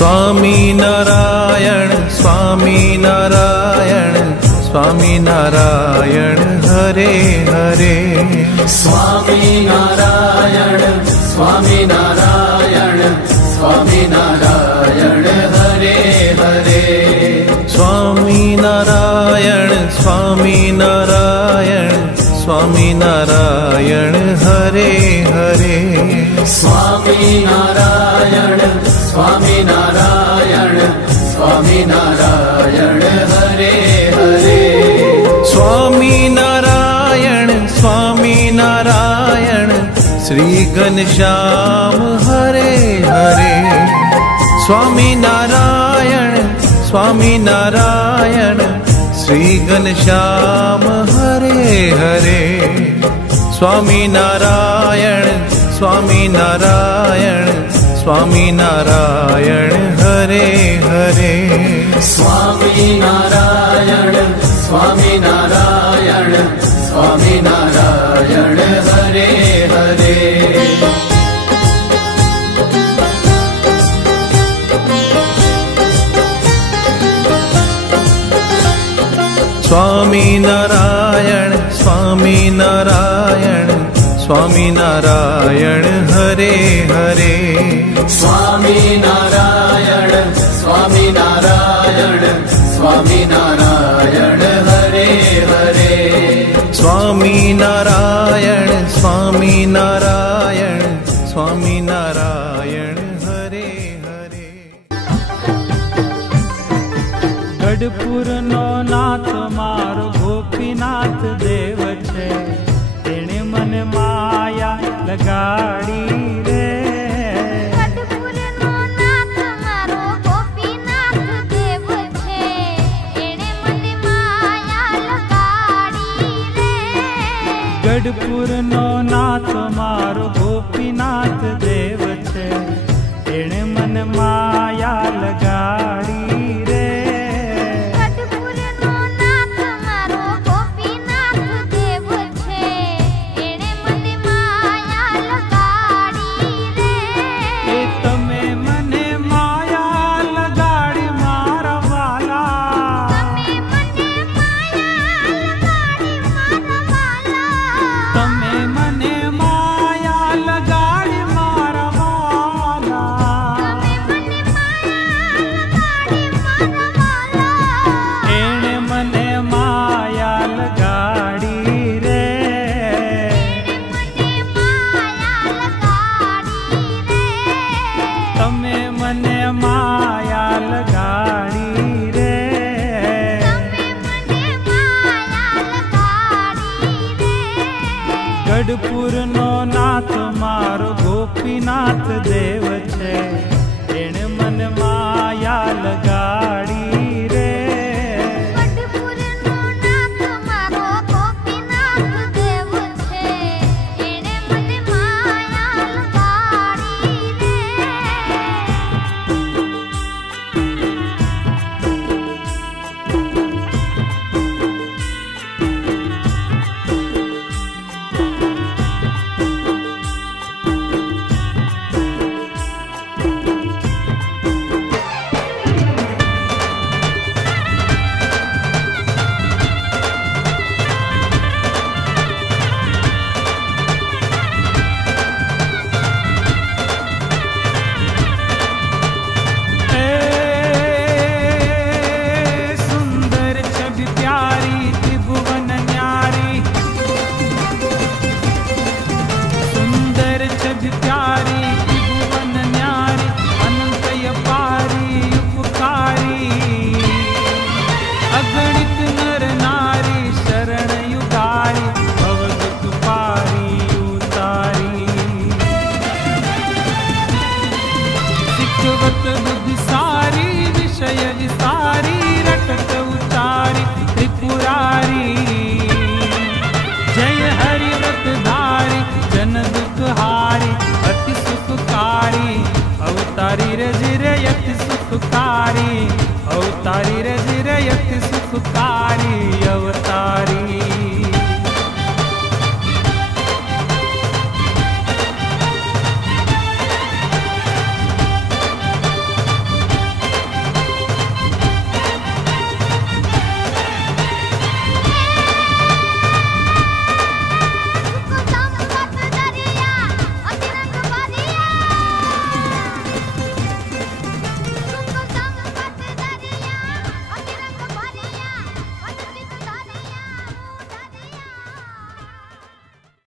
સ્વામી નારાયણ સ્વામી નારાયણ સ્વામી નારાયણ હરે હરે. સ્વામી નારાયણ સ્વામી નારાયણ સ્વામી નારાયણ હરે હરે. સ્વામી નારાયણ સ્વામી નારાયણ સ્વામી નારાયણ હરે હરે. સ્વામી નારાયણ સ્વામી નારાયણ સ્વામી નારાયણ હરે હરે. સ્વામી નારાયણ સ્વામી નારાયણ શ્રી ઘનશ્યામ હરે હરે. સ્વામી નારાયણ સ્વામી નારાયણ શ્રી ઘનશ્યામ હરે હરે. સ્વામી નારાયણ સ્વામી નારાયણ સ્વામી નારાયણ હરે હરે. સ્વામી નારાયણ સ્વામી નારાયણ સ્વામી નારાયણ હરે. સ્વામી નારાયણ સ્વામી નારાયણ સ્વામી નારાયણ હરે હરે. સ્વામી નારાયણ સ્વામી નારાયણ સ્વામી નારાયણ હરે હરે. સ્વામી નારાયણ સ્વામી નારાયણ મારો ગોપીનાથ દેવ છે. તેણે મને માયા લગાડી રે. કટપુરનો નાથ મારો ગોપીનાથ દેવ છે. એણે મને માયા લગાડી રે. ગઢપુરનો નાથ મારો ગોપીનાથ ગઢપુરનો નાથ મારો ગોપીનાથ દેવ છે. એણે મને